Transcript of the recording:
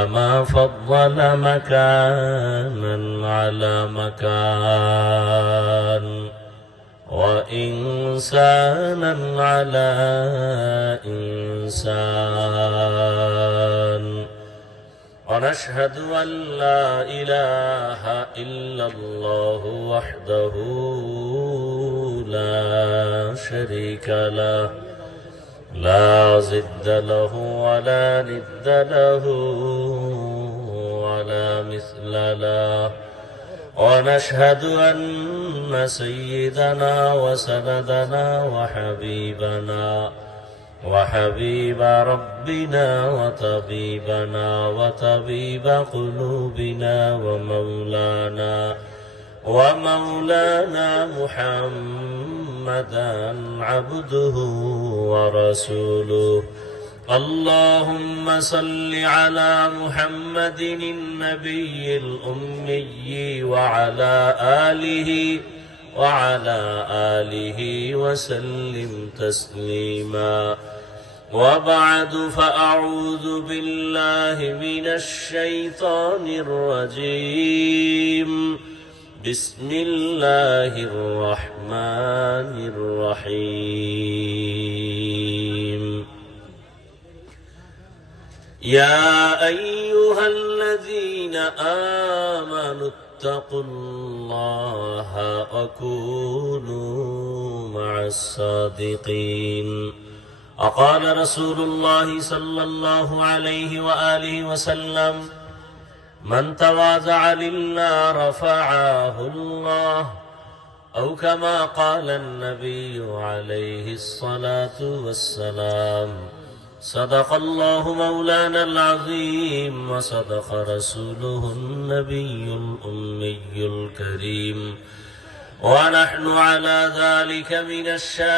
كما فضل مكانا على مكان وإنسانا على إنسان ونشهد أن لا إله إلا الله وحده لا شريك له لا ضد له ولا ند له ولا مثل له ونشهد أن سيدنا وسندنا وحبيب ربنا وطبيب قلوبنا ومولانا محمدا عبده ورسوله اللهم صل على محمد النبي الأمي وعلى آله وسلم تسليما وبعد فأعوذ بالله من الشيطان الرجيم بسم الله الرحمن الرحيم يا أيها الذين آمنوا اتقوا الله وكونوا مع الصادقين وقال رسول الله صلى الله عليه وآله وسلم من تواضع لله رفعه الله أو كما قال النبي عليه الصلاة والسلام صدق الله مولانا العظيم وصدق رسوله النبي الأمي الكريم ونحن على ذلك من الشاهدين